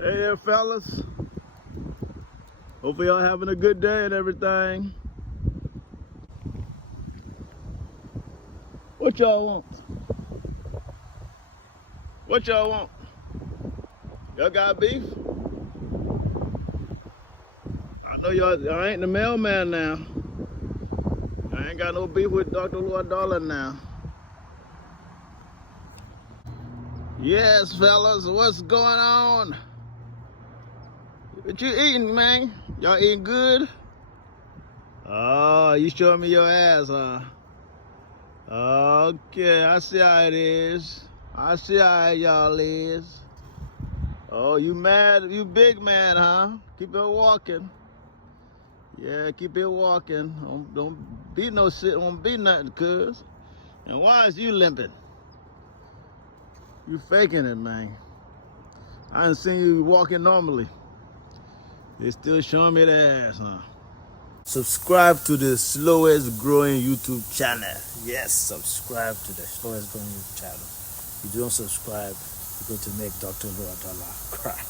Hey there, fellas. Hopefully y'all having a good day and everything. What y'all want? What y'all want? Y'all got beef? I know y'all ain't the mailman now. I ain't got no beef with Dr. Lord Dollar now. Yes, fellas, what's going on? What you eating, man? Y'all eating good? Oh, you showing me your ass, huh? Okay, I see how it is. I see how y'all is. Oh, you mad? You big man, huh? Keep it walking. Yeah, keep it walking. Don't be no shit. Don't be nothing, cuz. And why is you limping? You faking it, man. I done seen you walking normally. They still showing me the ass, huh? Subscribe to the slowest growing YouTube channel. Yes, subscribe to the slowest growing YouTube channel. If you don't subscribe, you're going to make Dr. Lord Dollar cry.